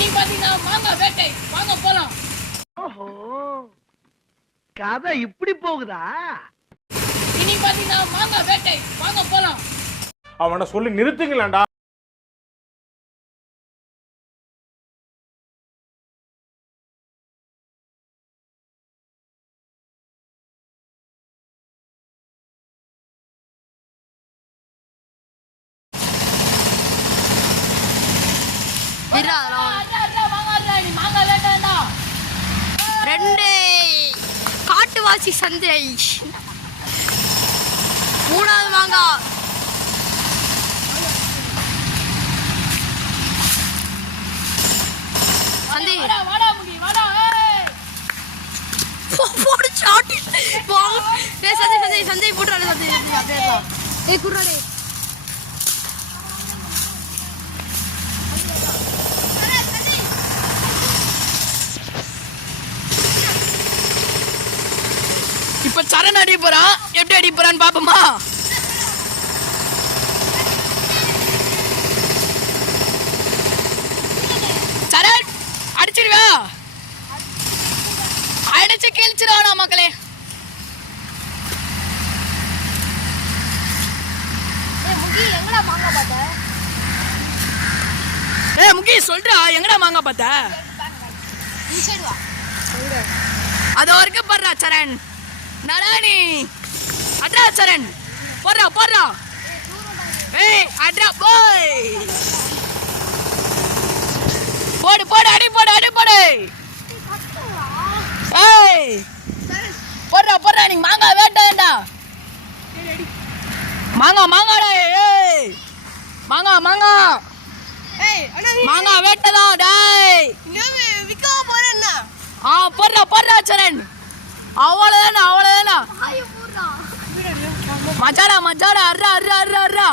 இன்னைக்கு பாத்தீங்கன்னா மாங்காய் வேட்டை, வாங்க போலாம். ஓஹோ, கதை இப்படி போகுதா? இன்னைக்கு பாத்தீங்கன்னா மாங்காய் வேட்டை, வாங்க போலாம். அவனை சொல்லி நிறுத்துங்களேன்டா. காட்டுவாசி சந்தை மூணாவது மாங்காய் சந்தை சந்தை சந்தை போட்டுறாரு சந்தை குர்றாடே இப்ப சரண் அடி போறான், எப்படி அடி போறான்னு பாப்போமா? சரண் அடிச்சிருவா, அடிச்சு கிழிச்சிருவானா மக்களே. முகி சொல்றா, எங்கடா மாங்காய் பார்த்த? அது வரைக்கும் படுறா சரண். நடானி அட்ரா சரண், போடுறா போடுறா. ஏய் அட்ரா போய் போடு போடு, அடி போடு அடி போடு. ஏய் போடுறா போடுறா, நீங்க மாங்காய் வேண்டாம்டா. மாங்காய் மாங்காடா. ஏய் மாங்காய் மாங்காய் மாங்காய் வேட்டதா டேய். விக்கவா போறேன்னா? போடுறா போடுறா சரண். அவ்வளவுதானா அவ்வளவுதானா மச்சாடா மச்சாடா. அர்ரா அர்ரா அர்ரா அர்ரா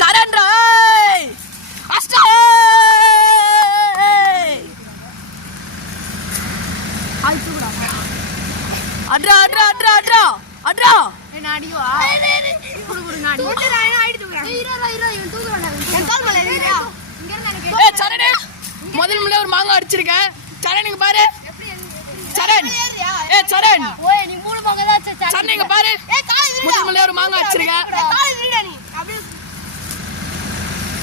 சரண்ரா. அஷ்டா அட்ரா அட்ரா அட்ரா அட்ரா அட்ரா. நாடிவா குடு குடு நாடி ஓட்டு நான் ஐடி தூக்குறேன். இவன் தூக்குறானே. என் கால் மேல ஏறியா? இங்க இருந்து எனக்கு. ஏய் சரணே, முதல்ல முள்ள ஒரு மாங்காய் அடிச்சிருக்கேன். சரணுக்கு பாரு சரண். ஏய் சரண், ஓய் நீ மூணு மாங்காய் தான் அடிச்ச. சரணுக்கு பாரு. ஏய் கால் விடு. முதல்ல முள்ள ஒரு மாங்காய் அடிச்சிருக்கேன். கால் விடுடா நீ. அப்படியே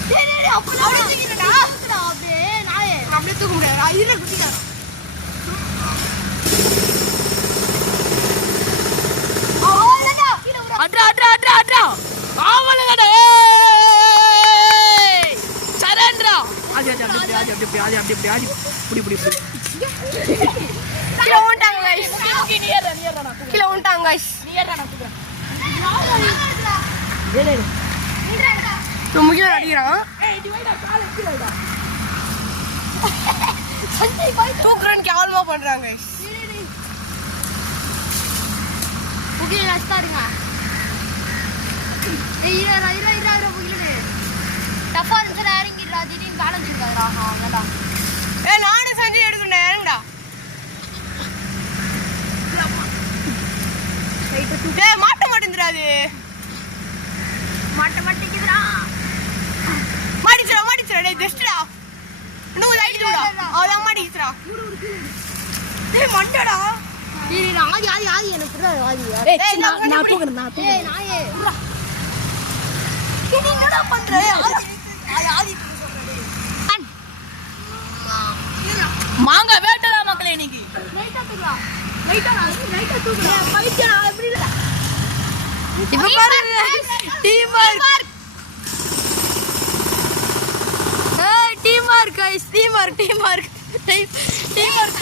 டேய் டேய் அப்படியே தூக்கிடா. அப்படியே நாயே அப்படியே தூக்க முடியாது. இருல குட்டிடா. அட்ரா அட்ரா அட்ரா அட்ரா. ஆவலடா. சரண்ரா. ஆதி ஆதி ஆதி ஆதி ஆதி ஆதி ஆதி ஆதி புடி புடி புடி. கீழ ஓண்டாங்க गाइस. நீயேடா நீயேடா. கீழ ஓண்டாங்க गाइस. நீயேடா நான் குடுறேன். டேய் டேய். நீ முகில அடிக்குறான். ஏய் டி வைடா, கால கீழ வைடா. சஞ்சய் பாய் தூக்குறேன்னு கேவலமா பண்றாங்க गाइस. முகில அஸ்தாருங்க. ஏய் இரா இரா இரா இரா முகிலே. டப்பா இருந்துடா இறங்கிடுடா. திடீர்னு பேலன்ஸ் இருக்காதுடா. அங்கடா. ஏய் நானே சஞ்சய் எடுக்கணும் இறங்குடா. டேய் மாட்ட மாட்டேங்குதுடா அது. மாட்ட மாட்டேங்குதுடா. மாட்டிச்சடா டேய் ஜஸ்ட்டா. இன்னும் லைட் தூடா. அத மாட்டிச்சுடா. டேய் மண்டடா. டேய் ஆதி ஆதி ஆதி எனக்கு புரியல ஆதி. ஏய் நான் தூக்குறேன் நான் தூக்குறேன். ஏய் நாயே. நீ என்னடா பண்ற? ஆதி ஆதி சொல்றடே. மாங்காய் வேட்டதா மக்களே இன்னைக்கு. லைட்டா தூக்குடா. லைட்டா தூக்குடா. பைத்தியடா எப்படி இல்ல. இப்ப பாரு டீம் ஒர்க். ஏய் team work guys, team work team work team work.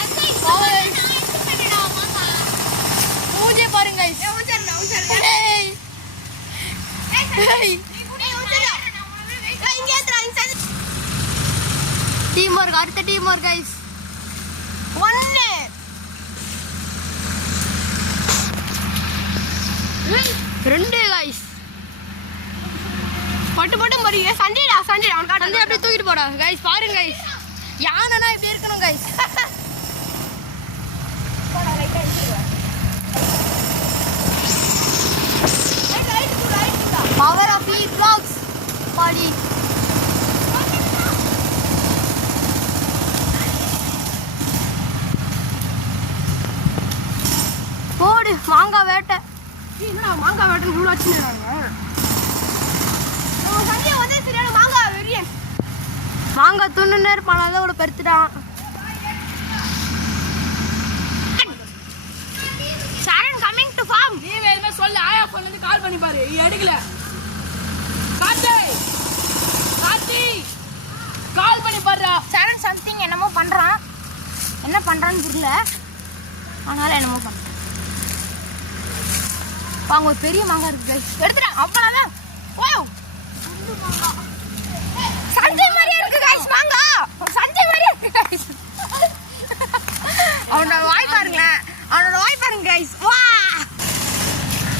மூஞ்சே பாருங்க गाइस. ஏய் ஏய் இங்க ஏத்துறா இங்க. டீம் ஒர்க் அடுத்த டீம் ஒர்க் गाइस. 1 2 गाइस. பட்டு பட்டு மறியே சண்டேடா சண்டேடா. அவன் காட்டு அப்படியே தூக்கிட்டு போடா गाइस. பாருங்க गाइस, யானைனா இப்படி இருக்கணும் गाइस. போடா லைட்டா இருக்கு. பவர் ஆஃப் ஈ ப்ளாக்ஸ் பாடி. மாங்காய் வெட்டு இவ்வளோ வச்சுருக்காங்க. சந்தியா வந்து சரியான மாங்காய் வெறியன். மாங்காய் துண்ணு இருப்பான், அதை கூட பெருத்துட்டான். சரண் கமிங் டு ஃபார்ம். நீ வேணுமே சொல்லு. ஆயா ஃபோன்ல இருந்து கால் பண்ணி பாரு. எடுக்கல. கார்த்தி கால் பண்ணி பாருடா. சரண் சம்திங் என்னமோ பண்றான். என்ன பண்றான்னு புரியல, ஆனாலும் என்னமோ பண்றான். அங்க ஒரு பெரிய மாங்காய் இருக்கு guys. எடுத்துறேன் அவ்வளவுதான். ஓ சஞ்சய் மாதிரியே இருக்கு guys மாங்காய். சஞ்சய் மாதிரியே இருக்கு guys. அவனோட வாய் பாருங்களேன், அவனோட வாய் பாருங்க guys. வா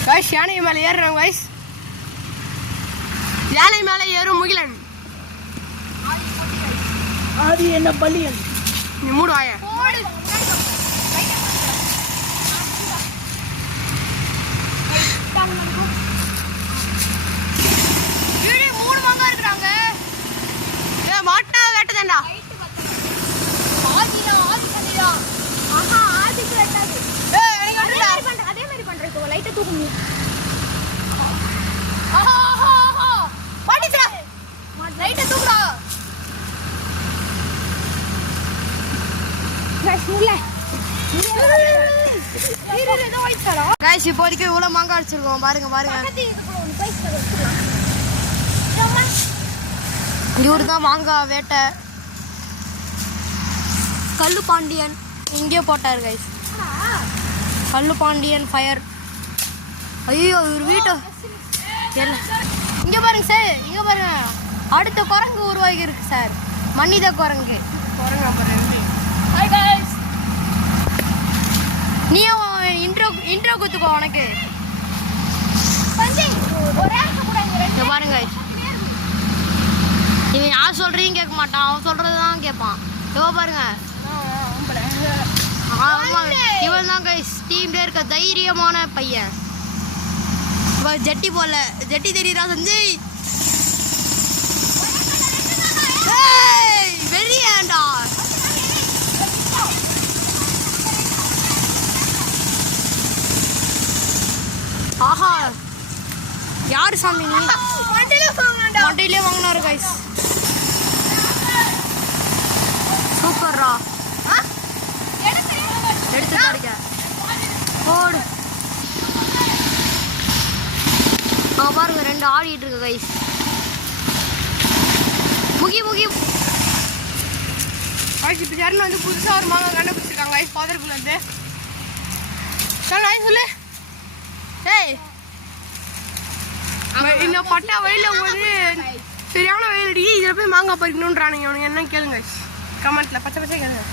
guys, யானை மேல ஏறுறாங்க guys. யானை மேல ஏறும் முகிலன். அது என்ன பலியன்? நீ மூடு வாயா. மூணு மாங்காய் இருக்கிறாங்க. மாட்டா வெட்டதேண்டா. அதே மாதிரி பண்றேன். லைட்டா தூக்க முடியும். லைட்டா தூக்குறா. கைஸ் இப்போதைக்கு இவ்வளோ மாங்காய் அடிச்சிருக்கோம். பாருங்க பாருங்க, இவரு தான் மாங்காய் வேட்டை. கல்லு பாண்டியன் இங்கே போட்டார் கைஸ். கல்லு பாண்டியன் ஃபயர். ஐயோ இவர் வீட்டு இங்கே பாருங்க சார், இங்கே பாருங்க. அடுத்த குரங்கு உருவாகி இருக்கு சார், மனித குரங்கு. Hi guys. நீயும் இன்ட்ரோ குத்துக்கோ உனக்கு. இங்க பாருங்க, இவன் யார் சொல்றதையும் கேட்க மாட்டான், அவன் சொல்றது தான் கேட்பான். இவ பாருங்க, இவன் தான் கைஸ் டீம்ல இருக்க தைரியமான பையன். ஜெட்டி போல ஜெட்டி தெரியுறா சஞ்சய். வெறியாண்டா. ஆஹா யாரு சாமி நீ? மண்டையிலே வாங்கினாரு கைஸ். சூப்பர்ரா. எடுத்து பாருங்க. ஓடு. பாருங்க ரெண்டு ஆடிட்டு இருக்கு கைஸ். முகி முகி இப்போ யாருன்னு வந்து புதுசாக ஒரு மாங்காய் கண்டுபிடிச்சிருக்காங்க கைஸ். ஃபாதருக்குள்ள இருந்து சொல்லு. ஏய் இந்த பட்டா வெயில போது சரியான வெயில் அடி. இதில் போய் மாங்காய் பறிக்கணுன்றானுங்க அவனுங்க. என்ன கேளுங்க கமெண்ட்ல பச்சை பச்சை கேளுங்க.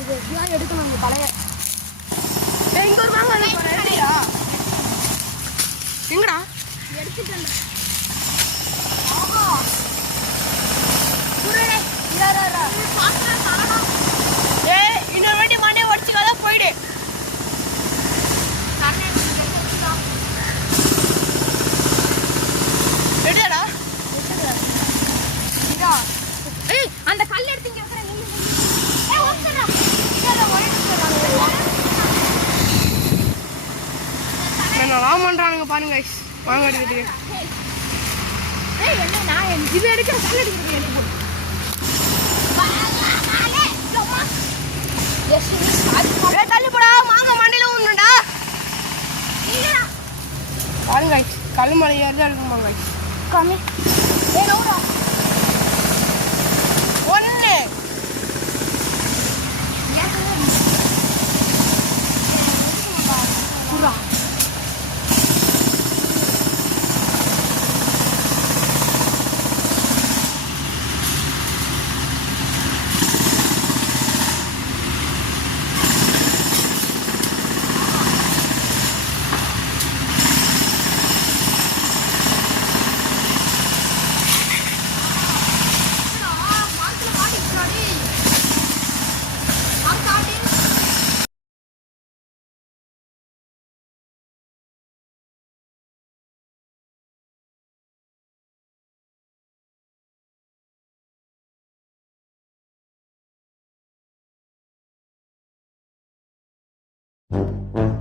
இது எப்படியாவது எடுக்கணும் இந்த பழைய. இங்க ஒரு மாங்காய் எங்கடா எடுத்துட்டேன். இன்னொரு வாட்டி மண்டே உடச்சுக்காத போயிடு. அந்த கல் எடுத்து பண்றானுங்க பாருங்க வாங்க எடுக்கிறதுக்கு. இது எடுக்கிற கல் எடுக்கிறது தள்ளி போடா. மாமா மண்ணில ஒண்ணுடா பாருங்க. கல் மலையாரு எடுக்குமாங்க கம்மி ஒன்று. ஆ